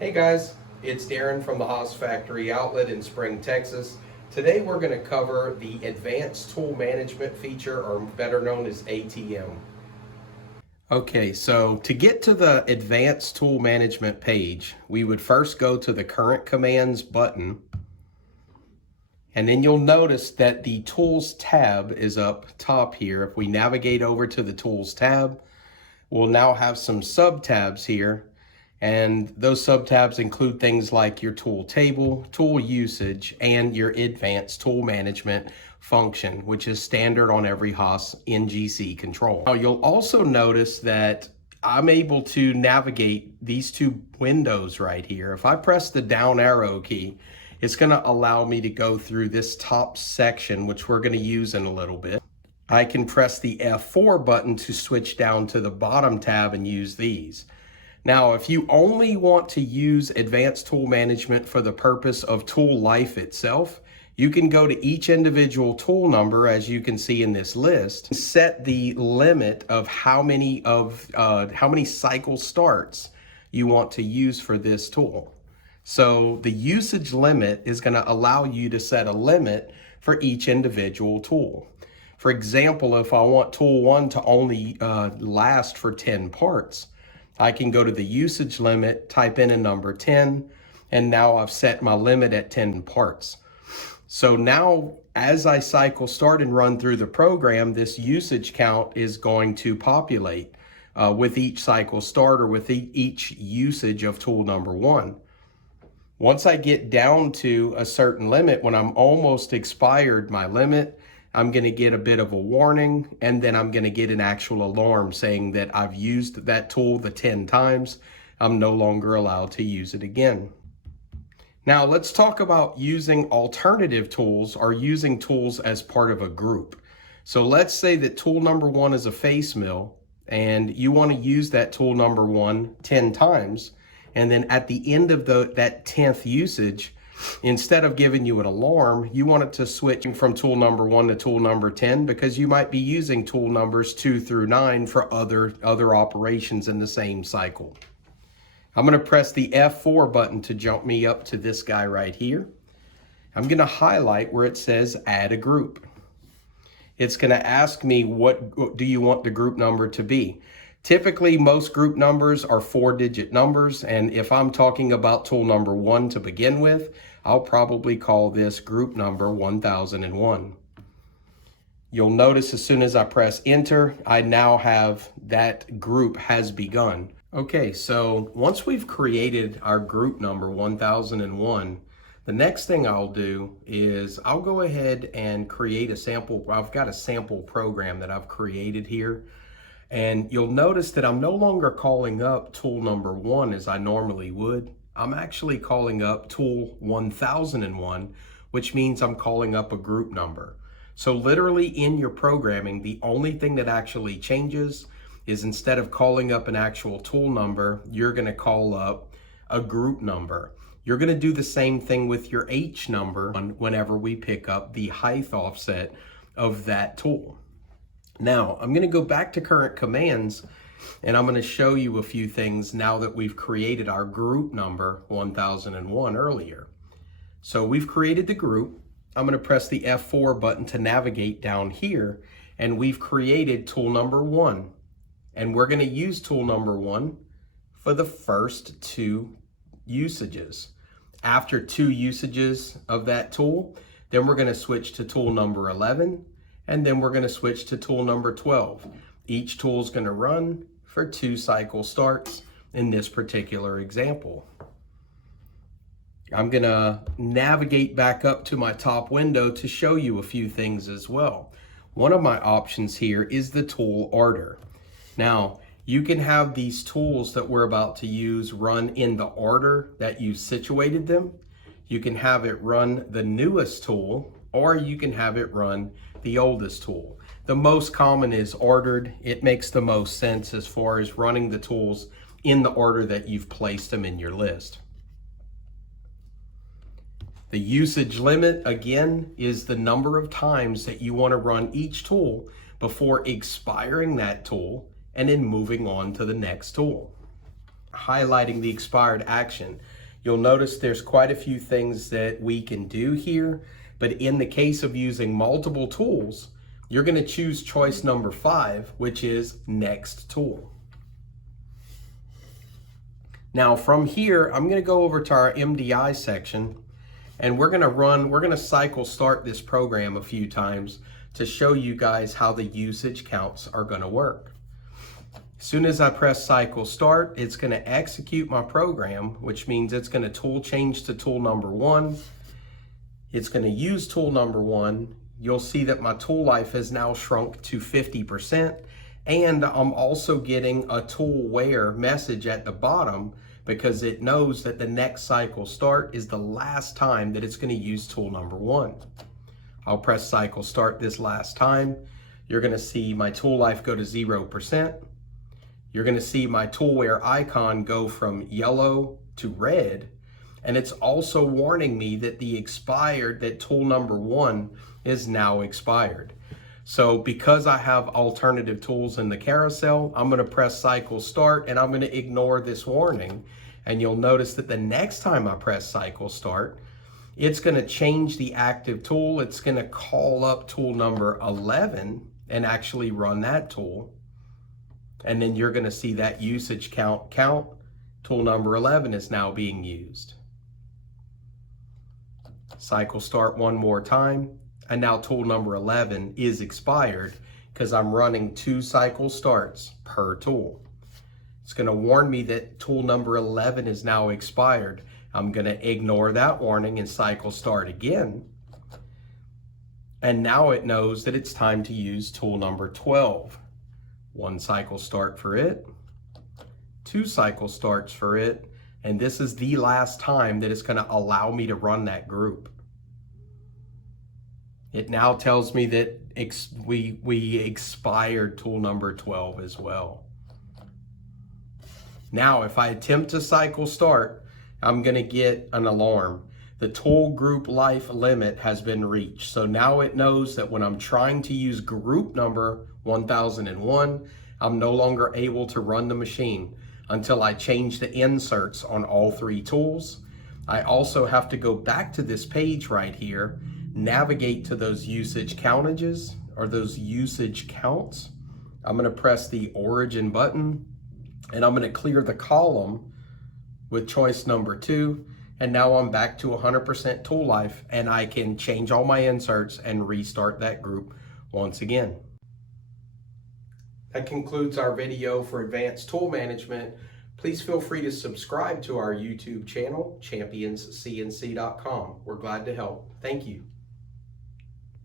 Hey guys, it's Darren from the Haas Factory Outlet in Spring, Texas. Today we're going to cover the Advanced Tool Management feature, or better known as ATM. Okay, so to get to the Advanced Tool Management page, we would first go to the Current Commands button, and then you'll notice that the Tools tab is up top here. If we navigate over to the Tools tab, we'll now have some sub-tabs here. And those sub-tabs include things like your tool table, tool usage, and your advanced tool management function, which is standard on every Haas NGC control. Now, you'll also notice that I'm able to navigate these two windows right here. If I press the down arrow key, it's going to allow me to go through this top section, which we're going to use in a little bit. I can press the F4 button to switch down to the bottom tab and use these. Now, if you only want to use Advanced Tool Management for the purpose of tool life itself, you can go to each individual tool number, as you can see in this list, and set the limit of how many cycle starts you want to use for this tool. So the usage limit is going to allow you to set a limit for each individual tool. For example, if I want tool 1 to only last for 10 parts, I can go to the usage limit, type in a number 10, and now I've set my limit at 10 parts. So now as I cycle start and run through the program, this usage count is going to populate with each cycle start, or with each usage of tool number 1. Once I get down to a certain limit, when I'm almost expired my limit, I'm going to get a bit of a warning, and then I'm going to get an actual alarm saying that I've used that tool the 10 times. I'm no longer allowed to use it again. Now let's talk about using alternative tools, or using tools as part of a group. So let's say that tool number 1 is a face mill, and you want to use that tool number 1 10 times. And then at the end of that 10th usage, instead of giving you an alarm, you want it to switch from tool number 1 to tool number 10, because you might be using tool numbers 2 through 9 for other operations in the same cycle. I'm going to press the F4 button to jump me up to this guy right here. I'm going to highlight where it says add a group. It's going to ask me, what do you want the group number to be? Typically, most group numbers are 4-digit numbers, and if I'm talking about tool number 1 to begin with, I'll probably call this group number 1001. You'll notice as soon as I press enter, I now have that group has begun. Okay, so once we've created our group number 1001, the next thing I'll do is I'll go ahead and create a sample. I've got a sample program that I've created here. And you'll notice that I'm no longer calling up tool number 1 as I normally would. I'm actually calling up tool 1001, which means I'm calling up a group number. So literally in your programming, the only thing that actually changes is, instead of calling up an actual tool number, you're going to call up a group number. You're going to do the same thing with your H number whenever we pick up the height offset of that tool. Now, I'm going to go back to current commands, and I'm going to show you a few things now that we've created our group number 1001 earlier. So we've created the group. I'm going to press the F4 button to navigate down here, and we've created tool number 1. And we're going to use tool number 1 for the first 2 usages. After 2 usages of that tool, then we're going to switch to tool number 11. And then we're going to switch to tool number 12. Each tool is going to run for 2 cycle starts in this particular example. I'm going to navigate back up to my top window to show you a few things as well. One of my options here is the tool order. Now, you can have these tools that we're about to use run in the order that you've situated them. You can have it run the newest tool, or you can have it run the oldest tool. The most common is ordered. It makes the most sense as far as running the tools in the order that you've placed them in your list. The usage limit, again, is the number of times that you want to run each tool before expiring that tool and then moving on to the next tool. highlighting the expired action. You'll notice there's quite a few things that we can do here, but in the case of using multiple tools, you're going to choose choice number 5, which is next tool. Now from here, I'm going to go over to our MDI section, and we're going to cycle start this program a few times to show you guys how the usage counts are going to work. As soon as I press cycle start, it's going to execute my program, which means it's going to tool change to tool number 1. It's going to use tool number 1. You'll see that my tool life has now shrunk to 50%, and I'm also getting a tool wear message at the bottom because it knows that the next cycle start is the last time that it's going to use tool number 1. I'll press cycle start this last time. You're going to see my tool life go to 0%. You're going to see my tool wear icon go from yellow to red, and it's also warning me that that tool number 1 is now expired. So because I have alternative tools in the carousel, I'm going to press cycle start and I'm going to ignore this warning. And you'll notice that the next time I press cycle start, it's going to change the active tool. It's going to call up tool number 11 and actually run that tool. And then you're going to see that usage count. Tool number 11 is now being used. Cycle start one more time, and now tool number 11 is expired because I'm running 2 cycle starts per tool. It's going to warn me that tool number 11 is now expired. I'm going to ignore that warning and cycle start again. And now it knows that it's time to use tool number 12. 1 cycle start for it, 2 cycle starts for it, and this is the last time that it's going to allow me to run that group. It now tells me that we expired tool number 12 as well. Now, if I attempt to cycle start, I'm going to get an alarm. The tool group life limit has been reached. So now it knows that when I'm trying to use group number 1001, I'm no longer able to run the machine until I change the inserts on all 3 tools. I also have to go back to this page right here, navigate to those usage countages or those usage counts. I'm going to press the origin button and I'm going to clear the column with choice number 2. And now I'm back to 100% tool life, and I can change all my inserts and restart that group once again. That concludes our video for Advanced Tool Management. Please feel free to subscribe to our YouTube channel, championscnc.com. We're glad to help. Thank you.